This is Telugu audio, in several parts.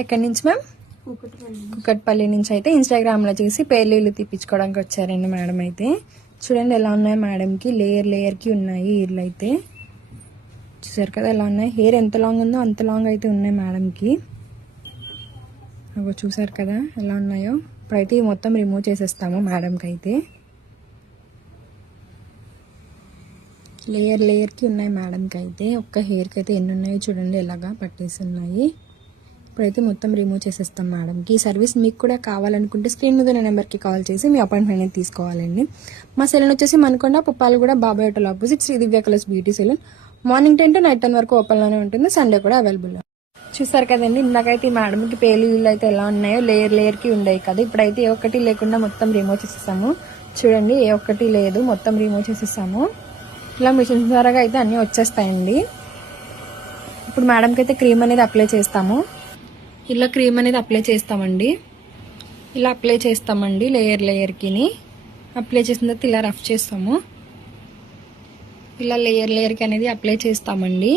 ఎక్కడి నుంచి మ్యామ్? కుకట్పల్లి నుంచి అయితే ఇన్స్టాగ్రామ్లో చూసి పేర్లు తీపించుకోవడానికి వచ్చారండి మేడం అయితే. చూడండి ఎలా ఉన్నాయి మేడంకి, లేయర్కి ఉన్నాయి హెయిర్లు అయితే. చూసారు కదా ఎలా ఉన్నాయి, హెయిర్ ఎంత లాంగ్ ఉందో అంత లాంగ్ అయితే ఉన్నాయి మేడంకి. అవి చూసారు కదా ఎలా ఉన్నాయో. ఇప్పుడైతే మొత్తం రిమూవ్ చేసేస్తాము మేడంకి అయితే. లేయర్కి ఉన్నాయి మేడంకి అయితే. ఒక్క హెయిర్కి అయితే ఎన్ని ఉన్నాయో చూడండి, ఎలాగా పట్టేసి ఉన్నాయి. ఇప్పుడైతే మొత్తం రిమూవ్ చేసేస్తాం మేడంకి. ఈ సర్వీస్ మీకు కూడా కావాలనుకుంటే స్క్రీన్ మీద నెంబర్కి కాల్ చేసి మీ అపాయింట్మెంట్ అనేది తీసుకోవాలండి. మా సెలూన్ వచ్చేసి మనకొండ Puppalaguda Babai hotel opposite Sri Divya colours beauty salon. Morning 10 to night 10 వరకు ఓపెన్లోనే ఉంటుంది. సండే కూడా అవైలబుల్. చూసారు కదండి, ఇందాకైతే ఈ మేడంకి పేర్లు అయితే ఎలా ఉన్నాయో లేయర్కి ఉండేవి కదా. ఇప్పుడైతే ఏ ఒక్కటి లేకుండా మొత్తం రిమూవ్ చేసేస్తాము. చూడండి ఏ ఒక్కటి లేదు, మొత్తం రిమూవ్ చేసేస్తాము. ఇలా మిషన్ ద్వారా అయితే అన్నీ వచ్చేస్తాయండి. ఇప్పుడు మేడంకి అయితే క్రీమ్ అనేది అప్లై చేస్తాము. ఇలా క్రీమ్ అనేది అప్లై చేస్తామండి. ఇలా అప్లై చేస్తామండి లేయర్కి అప్లై చేసిన తర్వాత ఇలా రఫ్ చేస్తాము. ఇలా లేయర్కి అనేది అప్లై చేస్తామండి.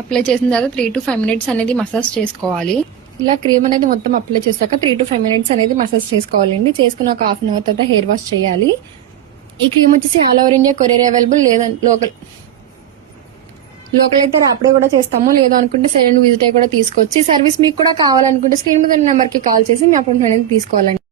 అప్లై చేసిన తర్వాత 3 to 5 minutes అనేది మసాజ్ చేసుకోవాలి. ఇలా క్రీమ్ అనేది మొత్తం అప్లై చేశాక 3 to 5 minutes అనేది మసాజ్ చేసుకోవాలండి. చేసుకున్న ఒక హాఫ్ అన్ అవర్ తర్వాత హెయిర్ వాష్ చేయాలి. ఈ క్రీమ్ వచ్చేసి all over India courier available. లేదంటే లోకల్ అయితే ర్యాపిడో కూడా చేస్తాము. లేదు అనుకుంటే సెలూన్ విజిట్ అయ్యి కూడా తీసుకోవచ్చు. ఈ సర్వీస్ మీకు కూడా కావాలనుకుంటే స్క్రీన్ మీద నెంబర్కి కాల్ చేసి మీ అపాయింట్మెంట్ అనేది తీసుకోవాలండి.